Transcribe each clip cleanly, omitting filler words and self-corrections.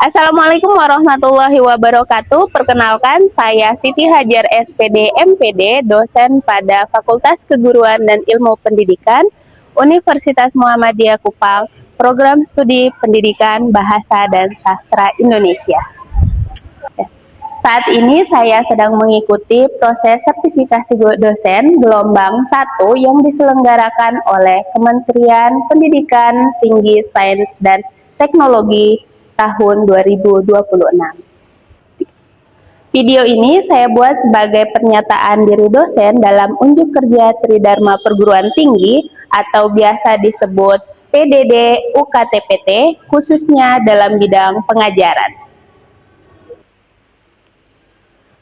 Assalamualaikum warahmatullahi wabarakatuh. Perkenalkan, saya Siti Hajar SPD MPD, dosen pada Fakultas Keguruan dan Ilmu Pendidikan, Universitas Muhammadiyah Kupang, Program Studi Pendidikan Bahasa dan Sastra Indonesia. Saat ini saya sedang mengikuti proses sertifikasi dosen gelombang 1 yang diselenggarakan oleh Kementerian Pendidikan Tinggi Sains dan Teknologi tahun 2026. Video ini saya buat sebagai pernyataan diri dosen dalam unjuk kerja Tridharma Perguruan Tinggi atau biasa disebut PDD UKTPT, khususnya dalam bidang pengajaran.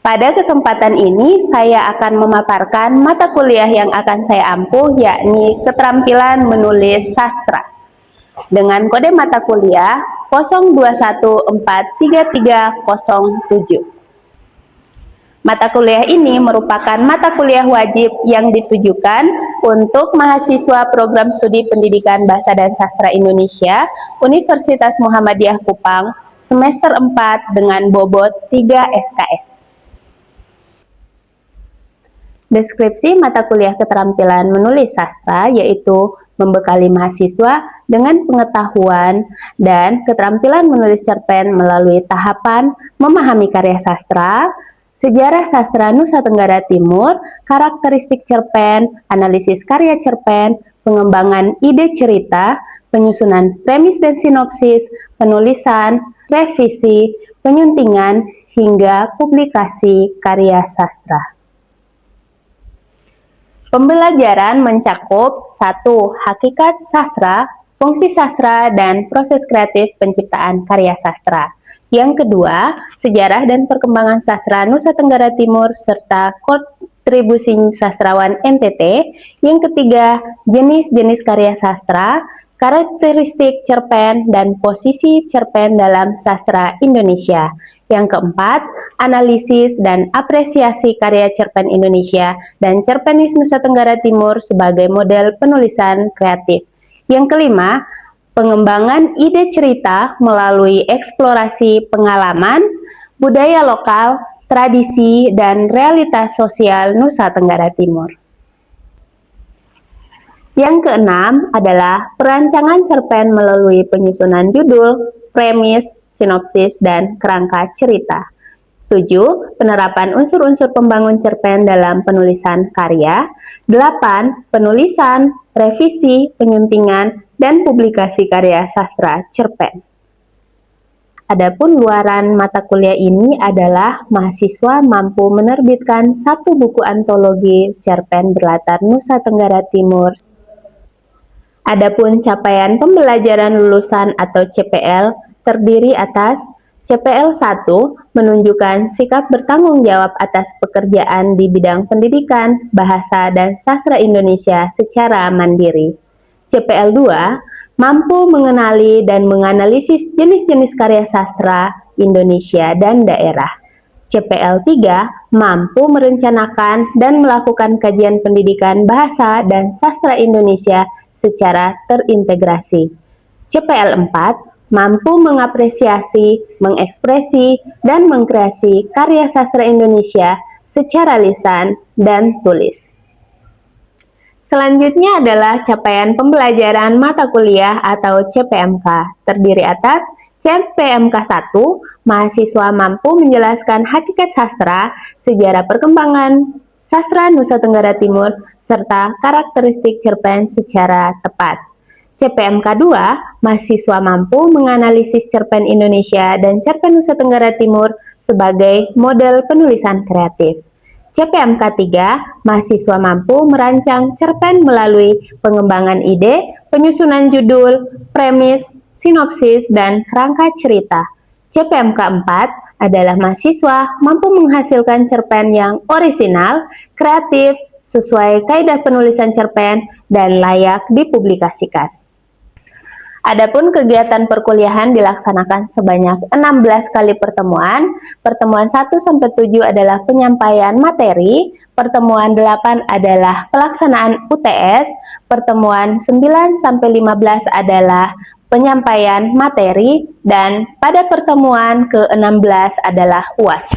Pada kesempatan ini, saya akan memaparkan mata kuliah yang akan saya ampuh, yakni keterampilan menulis sastra. Dengan kode mata kuliah 02143307. Mata kuliah ini merupakan mata kuliah wajib yang ditujukan untuk mahasiswa Program Studi Pendidikan Bahasa dan Sastra Indonesia, Universitas Muhammadiyah Kupang, semester 4 dengan bobot 3 SKS. Deskripsi mata kuliah keterampilan menulis sastra yaitu membekali mahasiswa dengan pengetahuan dan keterampilan menulis cerpen melalui tahapan memahami karya sastra, sejarah sastra Nusa Tenggara Timur, karakteristik cerpen, analisis karya cerpen, pengembangan ide cerita, penyusunan premis dan sinopsis, penulisan, revisi, penyuntingan, hingga publikasi karya sastra. Pembelajaran mencakup 1. Hakikat sastra, fungsi sastra, dan proses kreatif penciptaan karya sastra. Yang kedua, sejarah dan perkembangan sastra Nusa Tenggara Timur serta kontribusi sastrawan NTT. Yang ketiga, jenis-jenis karya sastra, karakteristik cerpen, dan posisi cerpen dalam sastra Indonesia. Yang keempat, analisis dan apresiasi karya cerpen Indonesia dan cerpenis Nusa Tenggara Timur sebagai model penulisan kreatif. Yang kelima, pengembangan ide cerita melalui eksplorasi pengalaman, budaya lokal, tradisi, dan realitas sosial Nusa Tenggara Timur. Yang keenam adalah perancangan cerpen melalui penyusunan judul, premis, sinopsis, dan kerangka cerita. 7. Penerapan unsur-unsur pembangun cerpen dalam penulisan karya. 8. Penulisan, revisi, penyuntingan, dan publikasi karya sastra cerpen. Adapun luaran mata kuliah ini adalah mahasiswa mampu menerbitkan 1 buku antologi cerpen berlatar Nusa Tenggara Timur. Adapun capaian pembelajaran lulusan atau CPL terdiri atas CPL 1 menunjukkan sikap bertanggung jawab atas pekerjaan di bidang pendidikan, bahasa, dan sastra Indonesia secara mandiri. CPL 2 mampu mengenali dan menganalisis jenis-jenis karya sastra Indonesia dan daerah. CPL 3 mampu merencanakan dan melakukan kajian pendidikan bahasa dan sastra Indonesia secara terintegrasi. CPL 4 mampu mengapresiasi, mengekspresi, dan mengkreasi karya sastra Indonesia secara lisan dan tulis. Selanjutnya adalah capaian pembelajaran mata kuliah atau CPMK. Terdiri atas CPMK 1, mahasiswa mampu menjelaskan hakikat sastra, sejarah perkembangan sastra Nusa Tenggara Timur, serta karakteristik cerpen secara tepat. CPMK 2, mahasiswa mampu menganalisis cerpen Indonesia dan cerpen Nusa Tenggara Timur sebagai model penulisan kreatif. CPMK 3, mahasiswa mampu merancang cerpen melalui pengembangan ide, penyusunan judul, premis, sinopsis, dan kerangka cerita. CPMK 4 adalah mahasiswa mampu menghasilkan cerpen yang orisinal, kreatif, sesuai kaidah penulisan cerpen, dan layak dipublikasikan. Adapun kegiatan perkuliahan dilaksanakan sebanyak 16 kali pertemuan. Pertemuan 1-7 adalah penyampaian materi, pertemuan 8 adalah pelaksanaan UTS, pertemuan 9-15 adalah penyampaian materi, dan pada pertemuan ke-16 adalah UAS.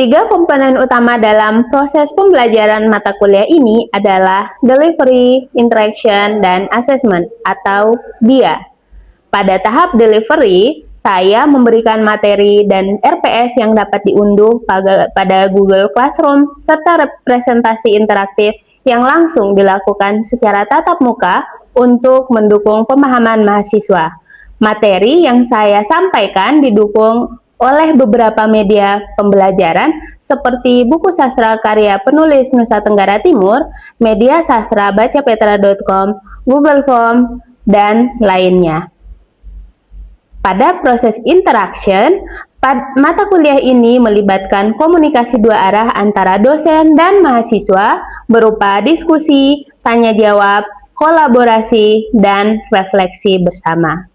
3 komponen utama dalam proses pembelajaran mata kuliah ini adalah delivery, interaction, dan assessment atau DIA. Pada tahap delivery, saya memberikan materi dan RPS yang dapat diunduh pada Google Classroom serta representasi interaktif yang langsung dilakukan secara tatap muka untuk mendukung pemahaman mahasiswa. Materi yang saya sampaikan didukung oleh beberapa media pembelajaran seperti buku sastra karya penulis Nusa Tenggara Timur, media sastra bacapetra.com, Google Form, dan lainnya. Pada proses interaction, mata kuliah ini melibatkan komunikasi dua arah antara dosen dan mahasiswa berupa diskusi, tanya jawab, kolaborasi, dan refleksi bersama.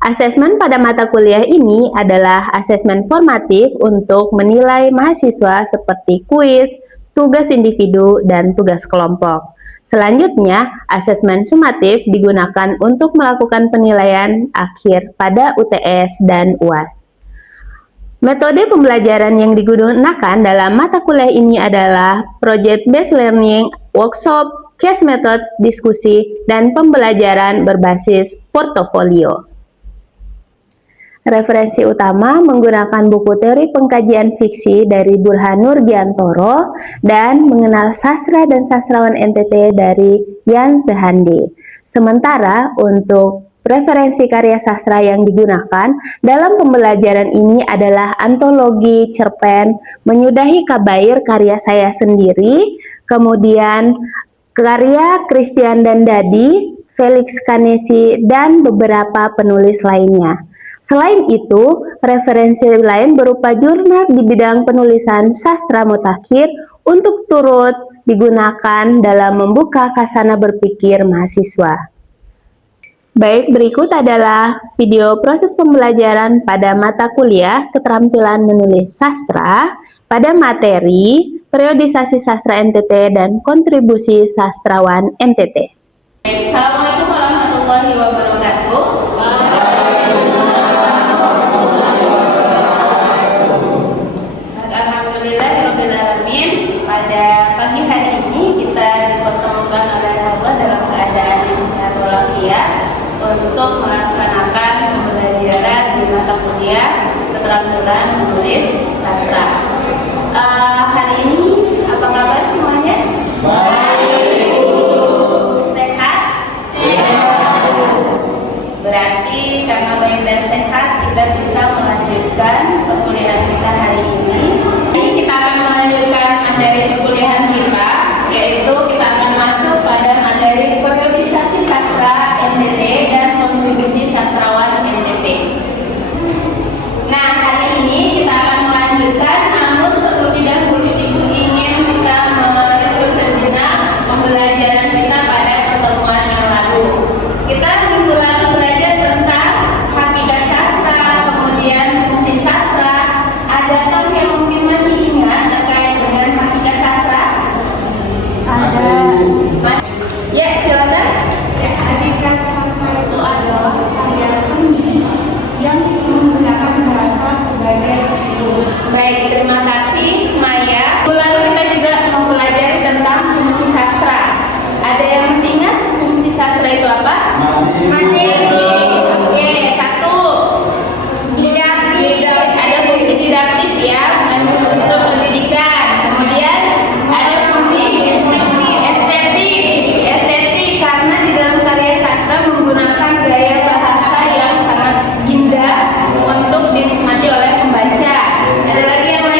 Asesmen pada mata kuliah ini adalah asesmen formatif untuk menilai mahasiswa seperti kuis, tugas individu, dan tugas kelompok. Selanjutnya, asesmen sumatif digunakan untuk melakukan penilaian akhir pada UTS dan UAS. Metode pembelajaran yang digunakan dalam mata kuliah ini adalah project-based learning, workshop, case method, diskusi, dan pembelajaran berbasis portofolio. Referensi utama menggunakan buku teori pengkajian fiksi dari Burhan Nurgiantoro dan mengenal sastra dan sastrawan NTT dari Yan Sehandi. Sementara untuk referensi karya sastra yang digunakan dalam pembelajaran ini adalah antologi cerpen Menyudahi Kabair karya saya sendiri, kemudian karya Christian dan Dadi, Felix Kanesi, dan beberapa penulis lainnya. Selain itu, referensi lain berupa jurnal di bidang penulisan sastra mutakhir untuk turut digunakan dalam membuka khasana berpikir mahasiswa. Baik, berikut adalah video proses pembelajaran pada mata kuliah keterampilan menulis sastra pada materi periodisasi sastra NTT dan kontribusi sastrawan NTT. Assalamualaikum warahmatullahi wabarakatuh. Alhamdulillahirrahmanirrahim. Pada pagi hari ini kita dipertemukan oleh Allah dalam keadaan yang sehat walafiat untuk melaksanakan pembelajaran di mata kuliah keterampilan menulis sastra. Hari ini apa kabar semuanya? Baik. Sehat? Sehat. Berarti karena baik dan sehat kita bisa melanjutkan perkuliahan kita hari ini. Kita akan melanjutkan materi perkuliahan kita, yaitu kita akan masuk pada materi periodisasi sastra NTT dan kontribusi sastrawan NTT. Nah, hari ini kita akan melanjutkan, namun terlebih dahulu Ibu ingin kita mereview sejenak pembelajaran kita pada pertemuan yang lalu. Kita minggu lalu belajar tentang hakikat sastra, kemudian fungsi sastra. Adakah yang mungkin masih ingat terkait dengan hakikat sastra? Ada. Ya, silakan. Ya, hakikat sastra itu adalah karya seni yang menggunakan bahasa sebagai guru. Baik, terima kasih Maya. Lalu kita juga mempelajari tentang fungsi sastra. Ada yang masih ingat fungsi sastra itu apa? Masih. Oke, satu. Didaktif. Ada fungsi didaktif ya, unsur pendidikan. Kemudian ada fungsi estetik karena di dalam karya sastra menggunakan gaya bahasa yang sangat indah untuk dinikmati oleh pembaca. Ada lagi yang lain?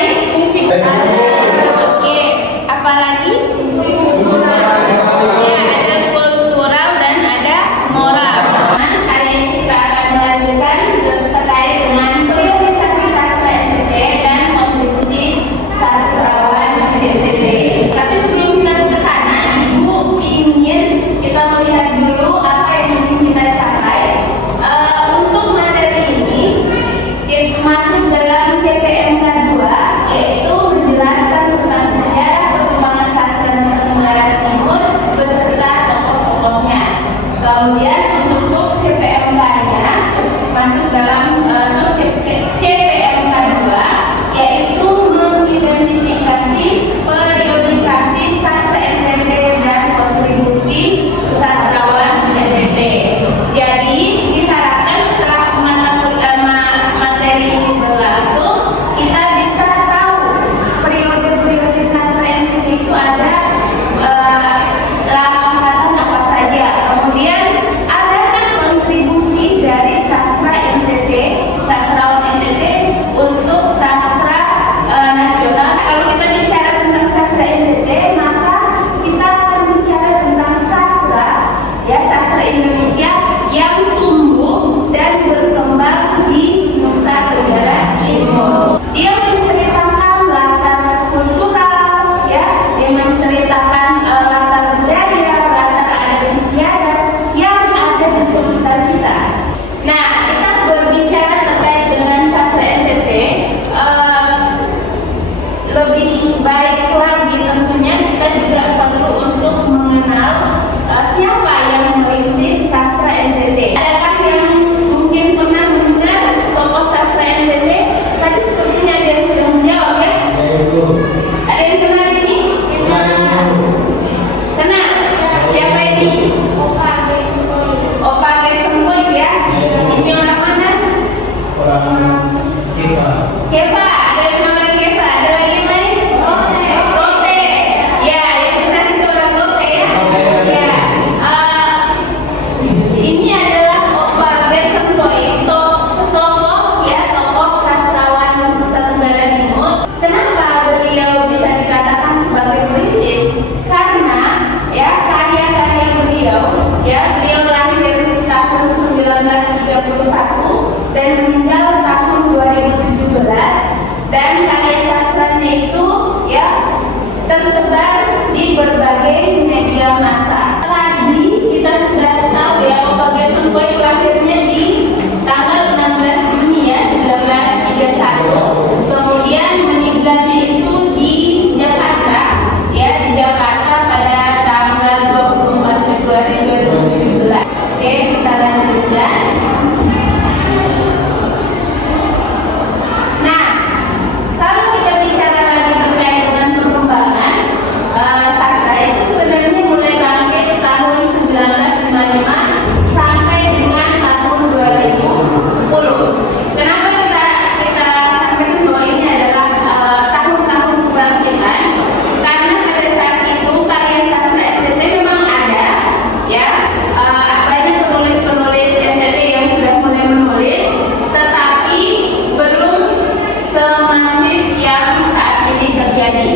masif yang saat ini terjadi,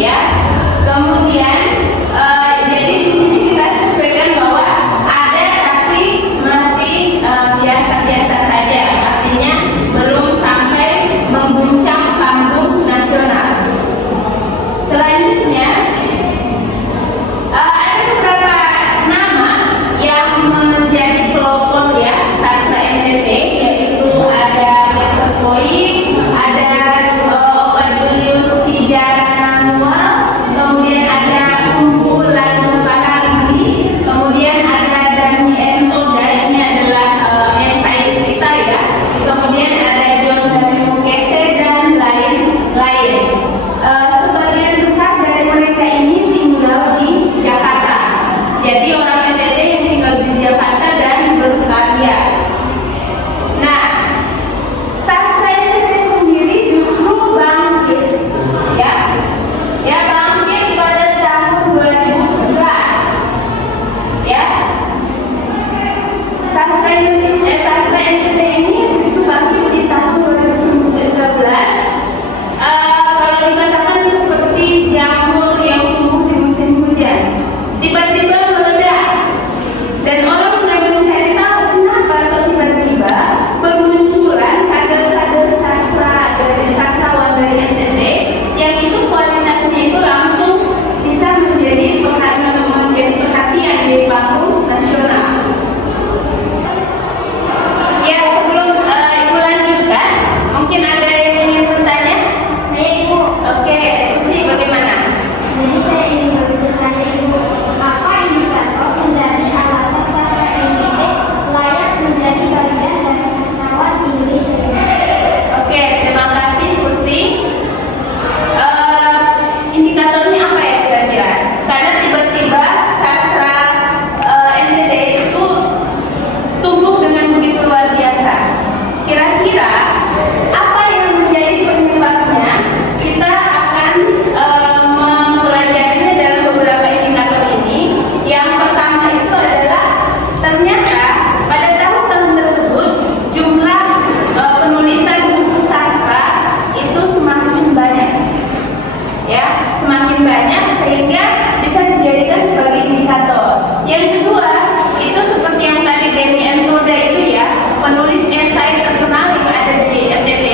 ya. Kemudian jadi di sini kita sesuaikan bahwa ada tapi masih biasa-biasa saja, artinya belum sampai mengguncang panggung nasional. Selanjutnya ada beberapa nama yang menjadi pelopor ya sastra NTT, yaitu ada Geserpoi, ada Opa Julius Kijaranamwa, kemudian ada Umbu Landu Paranggi, kemudian ada Dani M. Oda, ini adalah esai cerita ya, kemudian ada John Dani Mukese dan lain-lain. Sebagian besar dari mereka ini tinggal di Jakarta. Jadi orang NTT yang tinggal di Jakarta dan berkarya. Nah, sastra NTT sendiri justru bangkit, ya bangkit pada tahun 2011, ya. Sastra NTT ini justru bangkit di tahun 2011. Kalau dikatakan seperti jamur yang tumbuh di musim hujan, tiba-tiba meledak, dan orang mulai mencari tahu kenapa kok tiba-tiba bermunculan kader-kader sastra dari sastrawan dari NTT yang itu kualitasnya itu langsung bisa menjadi perhatian di panggung nasional. Ya, sebelum Ibu lanjutkan, mungkin ada yang ingin bertanya? Ibu, Oke, Susi bagaimana? jadi saya ingin bertanya Ibu, apa indikator dari alasan sastra NTT layak menjadi bagian dari sastrawan Indonesia? Oke, terima kasih Susi. Indikatornya apa ya kira-kira? Karena tiba-tiba sastra NTT itu tumbuh dengan begitu luar biasa. Kira-kira apa yang menjadi penyebabnya? Kita akan mempelajarinya dalam beberapa indikator ini. Yang pertama itu adalah ternyata pada tahun-tahun tersebut jumlah penulisan buku sastra itu semakin banyak, ya, semakin banyak sehingga bisa dijadikan sebagai indikator. Yang kedua itu seperti yang tadi Deni M. Toda itu ya, penulis esai terkenal yang ada di NTT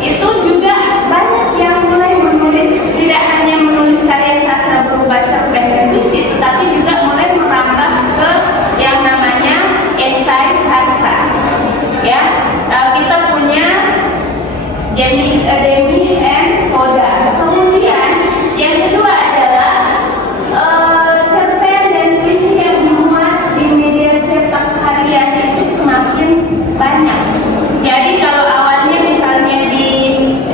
itu juga banyak yang mulai menulis, tidak hanya menulis karya sastra berupa cerpen dan puisi, tetapi juga mulai merambah ke yang namanya esai sastra. Ya, kita punya Demi M. Toda. Kemudian yang kedua adalah cerpen dan puisi yang dimuat di media cetak harian itu semakin banyak. Jadi kalau awalnya misalnya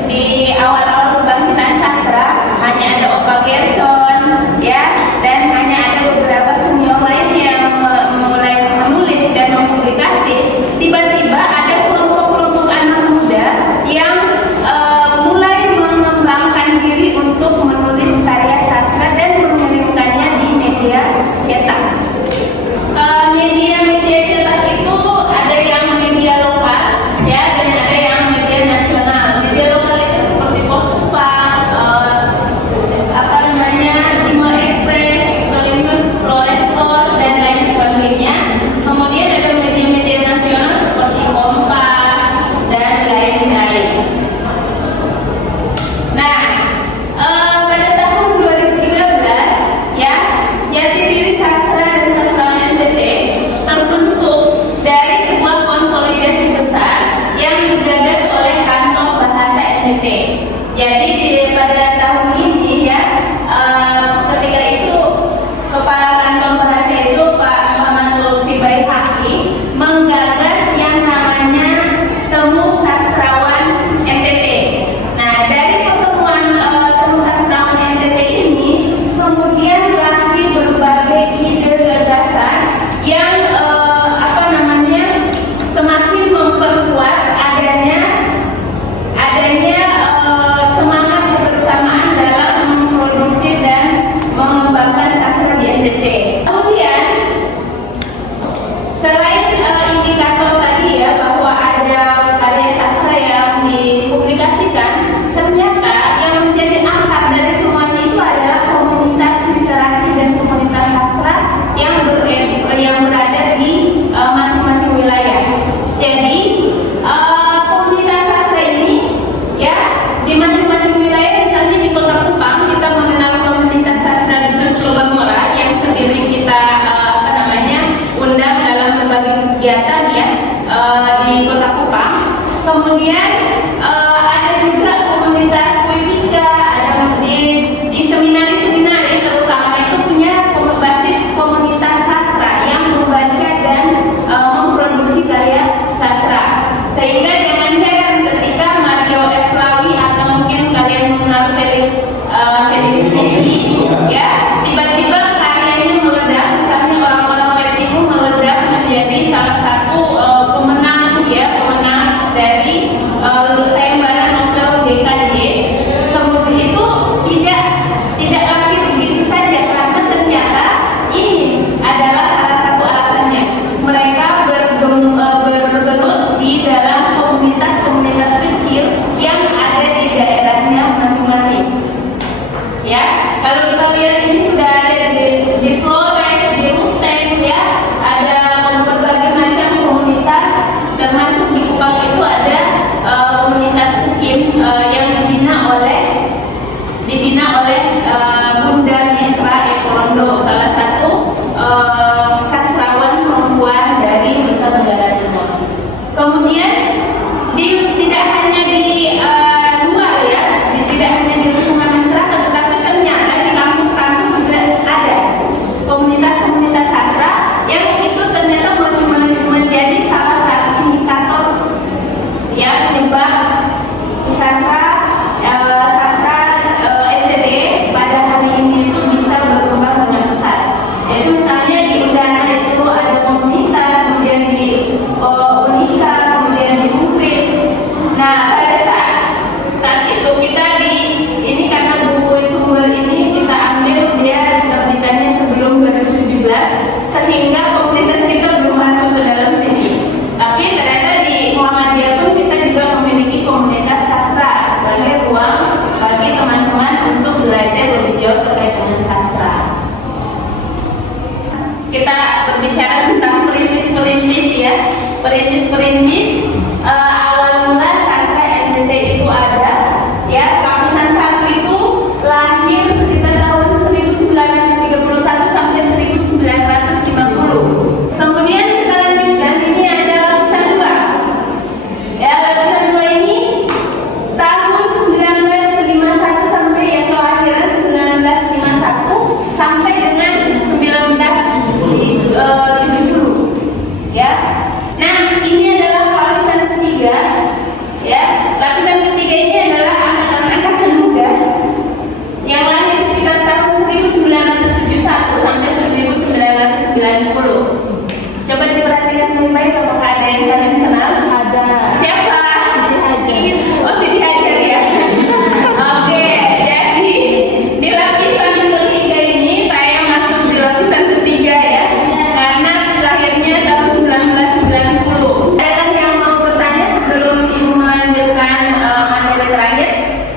di awal-awal kebangkitan sastra hanya ada Opa Gerson, ya, dan hanya ada beberapa senior lain yang mulai menulis dan mempublikasi. Tiba-tiba ada kelompok-kelompok anak muda yang mulai mengembangkan diri untuk menulis karya sastra dan mengirimkannya di media cetak. Media-media cetak itu ada yang media lokal, ya, dan ada yang media nasional. Media lokal itu seperti Postupa, Timor Express, Victoria News, Flores Post, dan lain sebagainya. Kemudian ada media-media nasional seperti Kompas dan lain-lain. Nah, pada tahun 2013, ya, jati diri sastra dan sastrawan NTT terbentuk dari sebuah konsolidasi besar yang digagas oleh Kantong Bahasa NTT. Jadi pada tahun ini ya, ketika itu kepala Kantong Bahasa itu Pak Muhammad Lutfi Baihaqi menggagas yang namanya Temu Sastrawan NTT. Nah, dari pertemuan Temu Sastrawan NTT ini kemudian lahir berbagai ide gagasan yang semakin memperkuat adanya semangat kebersamaan dalam memproduksi dan masing-masing wilayah, misalnya di Kota Kupang kita mengenal komunitas sastra Dusun Lubang yang sendiri kita undang dalam berbagai kegiatan ya di Kota Kupang. Kemudian ada juga komunitas Poetika, ada di seminari-seminari terutama itu punya basis komunitas sastra yang membaca dan memproduksi karya sastra. Sehingga jangan heran ketika Mario Eflawi atau mungkin kalian mengenal Felix Messi ya, tiba-tiba karyanya meledak, misalnya orang-orang Wetimu meledak menjadi salah satu pemenang dari sayembara novel DKJ. Kemudian itu tidak lahir begitu saja, karena ternyata ini adalah salah satu alasannya. Mereka bergelut di dalam komunitas-komunitas kecil yang ada di daerahnya masing-masing. Ya, kalau kita lihat ini sudah ada di Flores, di Ruteng ya, ada berbagai macam komunitas, termasuk di Kupang itu ada komunitas UKIM yang dibina oleh Bunda Mesra Ekorondo, salah satu sastrawan perempuan dari Nusa Tenggara Timur. Kemudian tidak hanya di luar ya, tidak hanya di lingkungan masyarakat, tetapi ternyata di kampus-kampus juga ada komunitas-komunitas sastra yang itu ternyata menjadi salah satu indikator ya penyebab sastra NTT pada hari ini itu bisa berkembang dengan pesat. Yaitu misalnya di Udana itu ada komunitas, kemudian di Unika, kemudian di Unkris. Nah, pada saat itu kita ini karena buku sumber ini kita ambil dia terbitannya sebelum 2017, sehingga komunitas kita belum masuk ke dalam sini. Tapi ternyata di Muhammadiyah pun kita juga memiliki komunitas sastra sebagai ruang bagi teman-teman untuk belajar lebih jauh terkait dengan sastra. Kita berbicara tentang perintis-perintis ya. Perintis-perintis awal mula sastra NTT itu ada ya. Lapisan 1 itu lahir sekitar tahun 1931 sampai 1950. Kemudian kita lanjutkan, ini ada lapisan 2. Ya, lapisan 2 ini tahun 1951 sampai yang kelahiran 1951 sampai dengan 1970 ya. Nah, ini adalah lapisan ketiga ya. Lapisan ketiga ini adalah angkatan muda yang lahir sekitar tahun 1971 sampai 1990. Coba diperhatikan baik-baik apakah ada yang kalian kenal? Ada. Siapa? Oh, Siti Hajar ya. Oke, jadi di lapisan ketiga ini saya masuk di lapisan ketiga ya, karena lahirnya tahun 1990. Ada yang mau bertanya sebelum Ibu melanjutkan materi terakhir?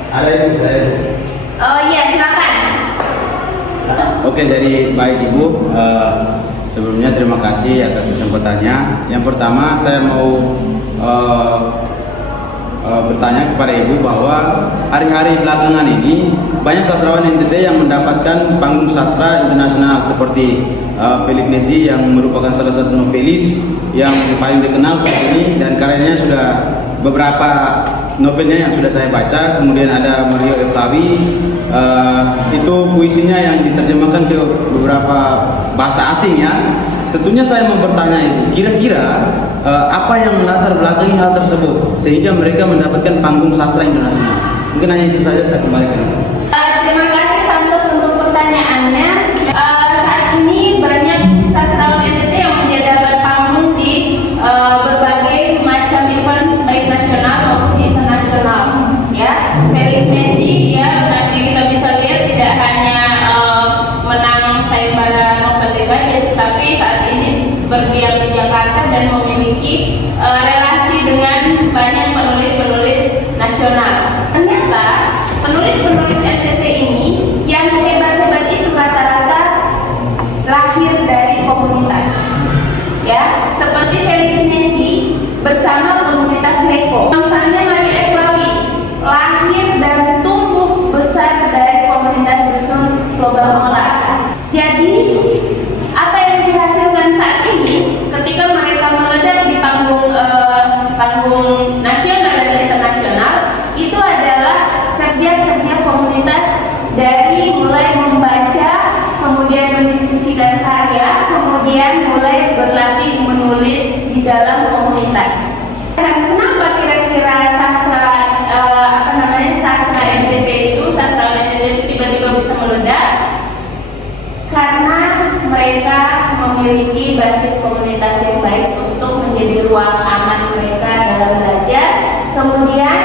Ada Ibu, saya. Oh iya, silakan. Oke, jadi baik Ibu, sebelumnya terima kasih atas kesempatannya. Yang pertama saya mau bertanya kepada Ibu bahwa hari-hari belakangan ini banyak sastrawan NTT yang mendapatkan panggung sastra internasional seperti Felix Messi yang merupakan salah satu novelis yang paling dikenal saat ini, dan karyanya sudah beberapa novelnya yang sudah saya baca. Kemudian ada Mario Eflawi, itu puisinya yang diterjemahkan ke beberapa bahasa asing ya. Tentunya saya mau bertanya Ibu, kira-kira apa yang melatar belakangi hal tersebut sehingga mereka mendapatkan panggung sastra internasional? Mungkin hanya itu saja, saya kembalikan. Terima kasih Santos untuk pertanyaannya. Saat ini banyak sastrawan NTT yang mendapat panggung di berbagai macam event baik nasional maupun internasional. Ya, Felix Messi ya, nanti kita bisa lihat tidak hanya menang sayembara novel DKJ, tetapi saat ini berdiam di Jakarta dan memiliki relasi dengan banyak penulis-penulis nasional. Ternyata penulis-penulis NTT ini yang hebat-hebat itu rata-rata dari mulai membaca, kemudian mendiskusikan karya, kemudian mulai berlatih menulis di dalam komunitas. Dan kenapa kira-kira sastra sastra NTT itu, sastra NTT itu tiba-tiba bisa meledak? Karena mereka memiliki basis komunitas yang baik untuk menjadi ruang aman mereka dalam belajar. Kemudian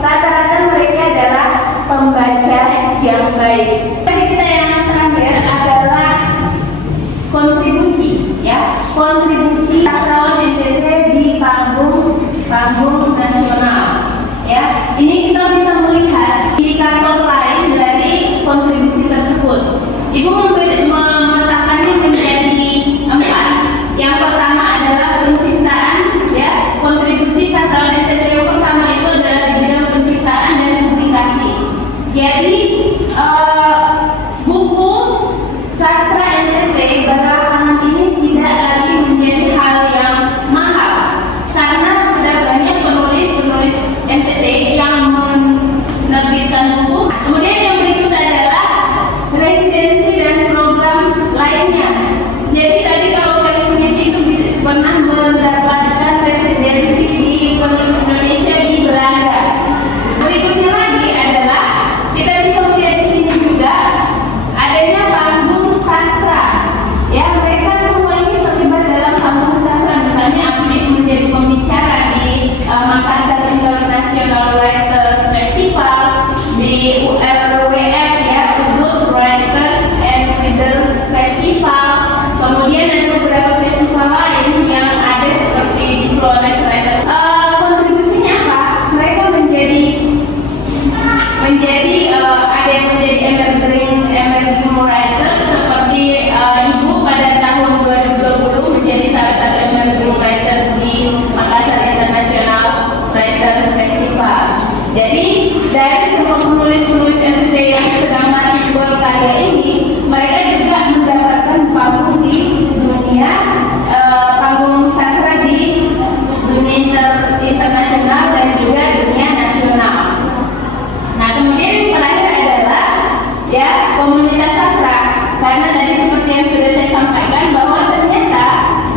rata-rata mereka adalah pembaca yang baik. Jadi kita yang terakhir adalah kontribusi, ya, kontribusi sastrawan NTT di panggung nasional, ya. Ini kita bisa melihat indikator lain dari kontribusi tersebut. Ibu memetakannya menjadi 4. Yang pertama adalah penciptaan, ya, kontribusi sastrawan NTT yang pertama itu adalah di bidang penciptaan dan publikasi. Jadi buku sastra NTT belakangan ini tidak lagi menjadi hal yang mahal karena sudah banyak penulis NTT yang menerbitkan buku. Kemudian yang berikut adalah residensi dan program lainnya. Jadi tadi kalau Felix Nisi itu pernah mendapatkan residensi di penulis Indonesia di Belanda. Berikutnya lagi adalah kita bisa melihat di sini juga adanya panggung sastra. Ya, mereka semua ini terlibat dalam panggung sastra. Misalnya aktif menjadi pembicara di Makassar International Writers Festival, di URWF, ya, Ubud Writers and Reader Festival. Kemudian ada beberapa festival lain yang ada seperti di Flores Writers. Kontribusinya apa? Mereka menjadi ada yang menjadi emerging writers seperti Ibu pada tahun 2020 menjadi salah satu emerging writers di Makassar International Writers Festival. Jadi dari semua penulis-penulis NTT yang sedang masih berkarya ini, mereka juga mendapatkan panggung di dunia, panggung sastra di dunia internasional dan juga dunia nasional. Nah, kemudian yang terakhir adalah, ya, komunitas sastra. Karena tadi seperti yang sudah saya sampaikan bahwa ternyata,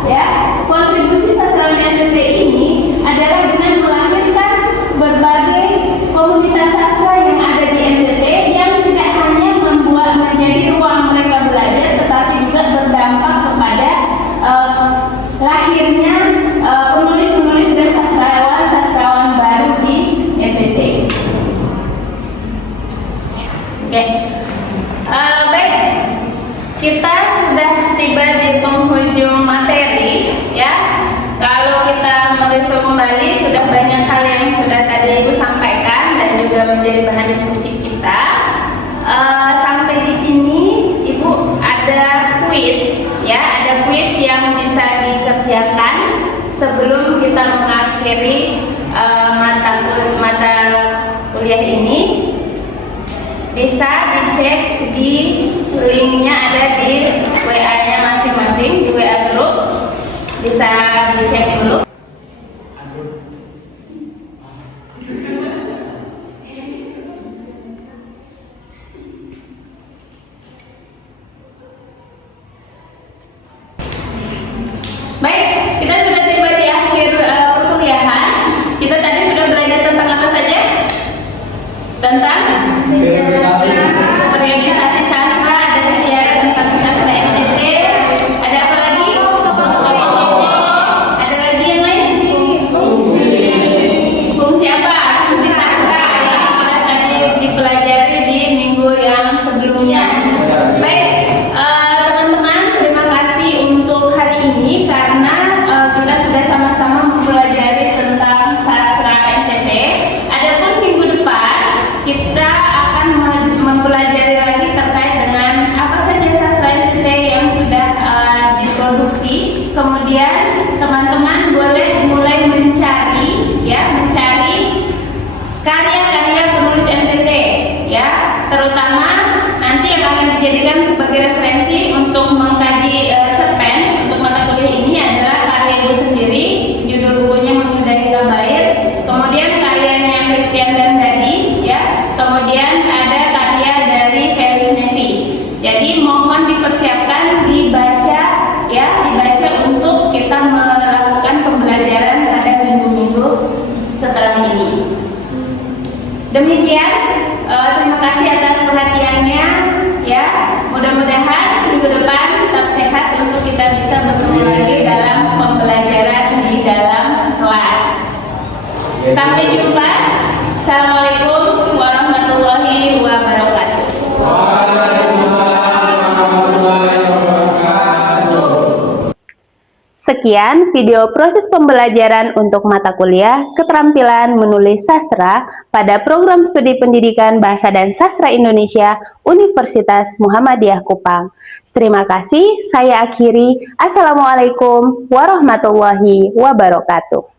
ya, kontribusi sastrawan NTT ini adalah dengan melahirkan berbagai komunitas sastra yang ada di NTT yang tidak hanya membuat menjadi ruang mereka belajar, tetapi juga berdampak kepada lahirnya penulis-penulis dan sastrawan baru di NTT. Oke. Baik, kita sudah tiba di penghujung materi, ya. Kalau kita mereview kembali, sudah banyak hal yang sudah tadi Ibu sampaikan dan juga menjadi bahan diskusi kita. Sampai di sini, Ibu ada kuis, ya, ada kuis yang bisa dikerjakan sebelum kita mengakhiri mata kuliah ini. Bisa dicek di linknya, ada di WA-nya masing-masing, di WA group. Bisa dicek dulu. Baik, kita sudah tiba di akhir perkuliahan. Kita tadi sudah belajar tentang apa saja? Tentang periodisasi sastra, ada sejarah tentang sastra NTT. Ada apa lagi? Ada lagi yang lain di sini? Fungsi apa? Fungsi sastra yang sudah tadi dipelajari di minggu yang sebelumnya. Baik, teman-teman, terima kasih untuk hari ini karena kita sudah sama-sama mempelajari tentang sastra NTT. Adapun minggu depan kita akan mempelajari lagi terkait dengan apa saja sastra NTT yang sudah diproduksi. Kemudian teman-teman boleh mulai mencari karya-karya penulis NTT, ya, terutama nanti yang akan dijadikan sebagai referensi untuk mengkaji cerpen untuk mata kuliah ini adalah karya Ibu sendiri. Judul bukunya Menghindari Kabair. Kemudian karyanya Christian dan Dadi, ya. Kemudian ada karya dari Demikian, terima kasih atas perhatiannya. Ya, mudah-mudahan minggu depan tetap sehat untuk kita bisa bertemu lagi dalam pembelajaran di dalam kelas. Sampai jumpa. Assalamualaikum warahmatullahi wabarakatuh. Sekian video proses pembelajaran untuk mata kuliah Keterampilan Menulis Sastra pada program studi pendidikan Bahasa dan Sastra Indonesia Universitas Muhammadiyah Kupang. Terima kasih, saya akhiri. Assalamualaikum warahmatullahi wabarakatuh.